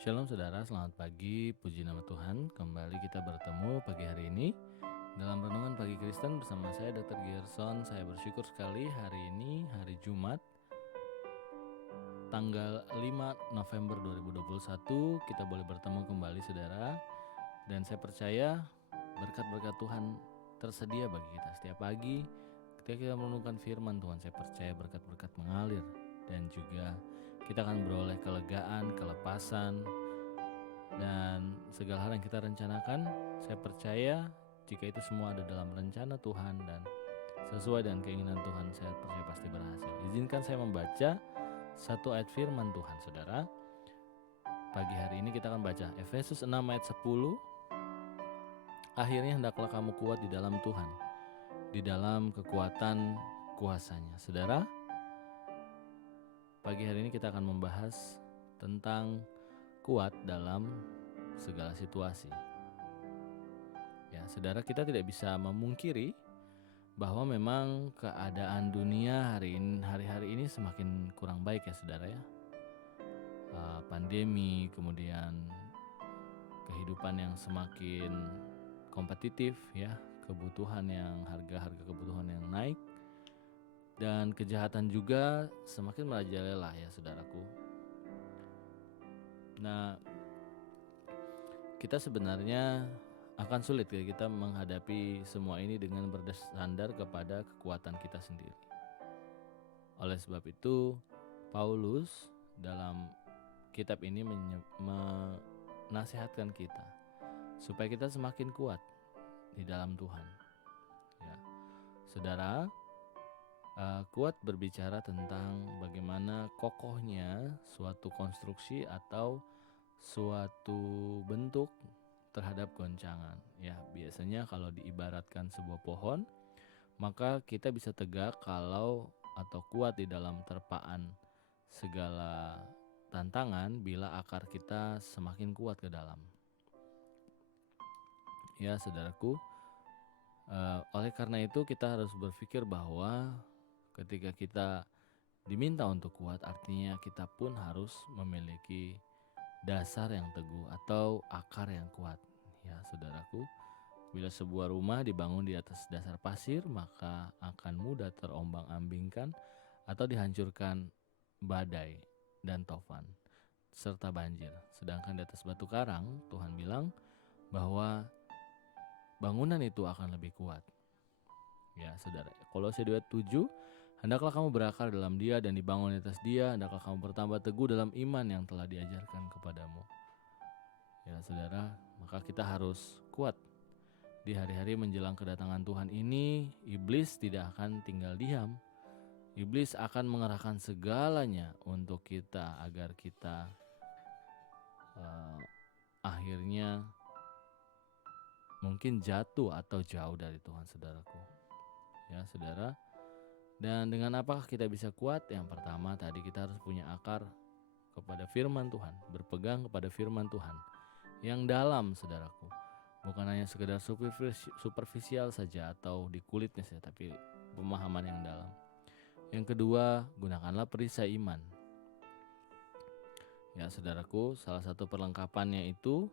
Shalom saudara, selamat pagi, puji nama Tuhan. Kembali kita bertemu pagi hari ini dalam Renungan Pagi Kristen bersama saya Dr. Gerson. Saya bersyukur sekali hari ini, hari Jumat, tanggal 5 November 2021, kita boleh bertemu kembali saudara. Dan saya percaya berkat-berkat Tuhan tersedia bagi kita setiap pagi. Ketika kita merenungkan firman Tuhan, saya percaya berkat-berkat mengalir. Dan juga kita akan beroleh kelegaan, kelepasan, dan segala hal yang kita rencanakan, saya percaya jika itu semua ada dalam rencana Tuhan dan sesuai dengan keinginan Tuhan, saya percaya pasti berhasil. Izinkan saya membaca satu ayat firman Tuhan, saudara. Pagi hari ini kita akan baca Efesus 6 ayat 10. Akhirnya hendaklah kamu kuat di dalam Tuhan, di dalam kekuatan kuasanya. Saudara, pagi hari ini kita akan membahas tentang kuat dalam segala situasi. Ya, saudara, kita tidak bisa memungkiri bahwa memang keadaan dunia hari-hari ini semakin kurang baik ya saudara ya. Pandemi, kemudian kehidupan yang semakin kompetitif ya, harga-harga kebutuhan yang naik, dan kejahatan juga semakin merajalela ya saudaraku. Nah, kita sebenarnya akan sulit ya kita menghadapi semua ini dengan bersandar kepada kekuatan kita sendiri. Oleh sebab itu, Paulus dalam kitab ini menasihatkan kita supaya kita semakin kuat di dalam Tuhan. Ya, saudara, kuat berbicara tentang bagaimana kokohnya suatu konstruksi atau suatu bentuk terhadap goncangan. Ya, biasanya kalau diibaratkan sebuah pohon, maka kita bisa tegak atau kuat di dalam terpaan segala tantangan bila akar kita semakin kuat ke dalam. Ya, saudaraku, oleh karena itu kita harus berpikir bahwa ketika kita diminta untuk kuat, artinya kita pun harus memiliki dasar yang teguh atau akar yang kuat. Ya, saudaraku, bila sebuah rumah dibangun di atas dasar pasir, maka akan mudah terombang-ambingkan atau dihancurkan badai dan tofan serta banjir. Sedangkan di atas batu karang, Tuhan bilang bahwa bangunan itu akan lebih kuat. Ya, saudara, Kolose 2:7, hendaklah kamu berakar dalam Dia dan dibangun di atas Dia, hendaklah kamu bertambah teguh dalam iman yang telah diajarkan kepadamu. Ya, saudara, maka kita harus kuat. Di hari-hari menjelang kedatangan Tuhan ini, iblis tidak akan tinggal diam. Iblis akan mengerahkan segalanya untuk kita agar kita akhirnya mungkin jatuh atau jauh dari Tuhan, saudaraku. Ya, saudara. Dan dengan apakah kita bisa kuat? Yang pertama tadi kita harus punya akar kepada firman Tuhan, berpegang kepada firman Tuhan yang dalam, saudaraku. Bukan hanya sekedar superficial saja atau di kulitnya saja, tapi pemahaman yang dalam. Yang kedua, gunakanlah perisai iman. Ya, saudaraku, salah satu perlengkapannya itu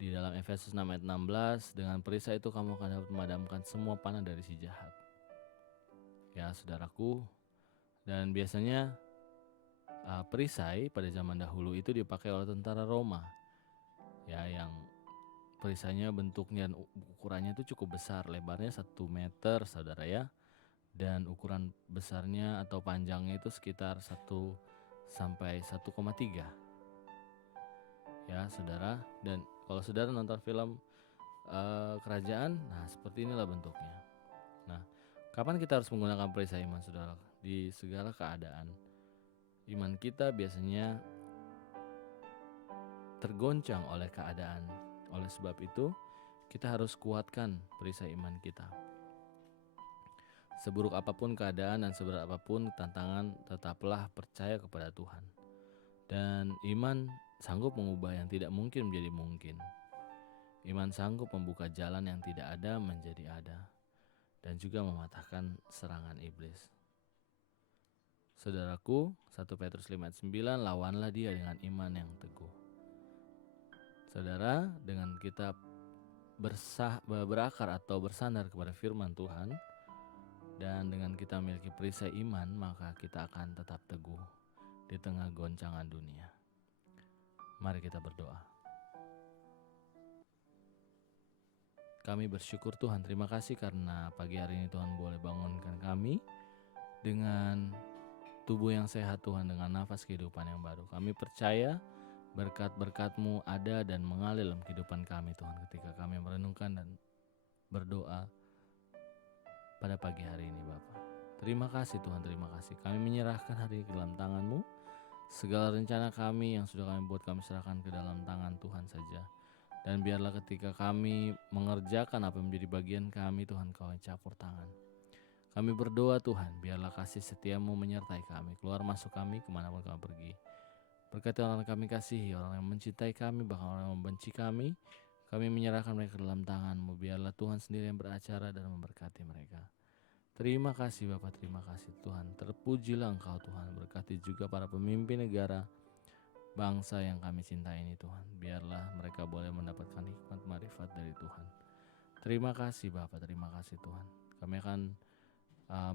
di dalam Efesus 6 ayat 16, dengan perisai itu kamu akan dapat memadamkan semua panah dari si jahat. Ya, saudaraku, dan biasanya perisai pada zaman dahulu itu dipakai oleh tentara Roma. Ya, yang perisainya bentuknya dan ukurannya itu cukup besar, lebarnya 1 meter saudara ya, dan ukuran besarnya atau panjangnya itu sekitar 1 sampai 1,3. Ya, saudara, dan kalau saudara nonton film kerajaan, nah seperti inilah bentuknya. Nah, kapan kita harus menggunakan perisai iman, saudara? Di segala keadaan. Iman kita biasanya tergoncang oleh keadaan. Oleh sebab itu, kita harus kuatkan perisai iman kita. Seburuk apapun keadaan dan seberat apapun tantangan, tetaplah percaya kepada Tuhan. Dan iman sanggup mengubah yang tidak mungkin menjadi mungkin. Iman sanggup membuka jalan yang tidak ada menjadi ada, dan juga mematahkan serangan iblis. Saudaraku, 1 Petrus 5:9, lawanlah dia dengan iman yang teguh. Saudara, dengan kita berakar atau bersandar kepada firman Tuhan, dan dengan kita memiliki perisai iman, maka kita akan tetap teguh di tengah goncangan dunia. Mari kita berdoa. Kami bersyukur Tuhan, terima kasih karena pagi hari ini Tuhan boleh bangunkan kami dengan tubuh yang sehat Tuhan, dengan nafas kehidupan yang baru. Kami percaya berkat-berkat-Mu ada dan mengalir dalam kehidupan kami Tuhan, ketika kami merenungkan dan berdoa pada pagi hari ini Bapa. Terima kasih Tuhan, terima kasih. Kami menyerahkan hari ke dalam tangan-Mu. Segala rencana kami yang sudah kami buat, kami serahkan ke dalam tangan Tuhan saja. Dan biarlah ketika kami mengerjakan apa yang menjadi bagian kami Tuhan, Kau yang campur tangan. Kami berdoa Tuhan, biarlah kasih setia-Mu menyertai kami, keluar masuk kami kemanapun kami pergi. Berkati orang yang kami kasihi, orang yang mencintai kami, bahkan orang yang membenci kami. Kami menyerahkan mereka ke dalam tangan-Mu. Biarlah Tuhan sendiri yang beracara dan memberkati mereka. Terima kasih Bapak, terima kasih Tuhan. Terpujilah Engkau Tuhan. Berkati juga para pemimpin negara, bangsa yang kami cintai ini Tuhan. Biarlah mereka boleh mendapatkan hikmat marifat dari Tuhan. Terima kasih Bapak, terima kasih Tuhan. Kami akan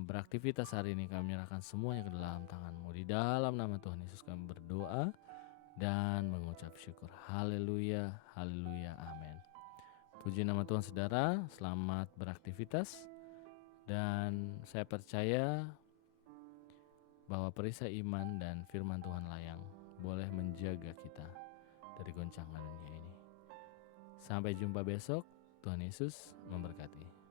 beraktivitas hari ini, kami menyerahkan semuanya ke dalam tangan-Mu. Di dalam nama Tuhan Yesus kami berdoa dan mengucap syukur. Haleluya, haleluya, amin. Puji nama Tuhan saudara, selamat beraktivitas. Dan saya percaya bahwa perisai iman dan firman Tuhan layang boleh menjaga kita dari goncangan dunia ini. Sampai jumpa besok, Tuhan Yesus memberkati.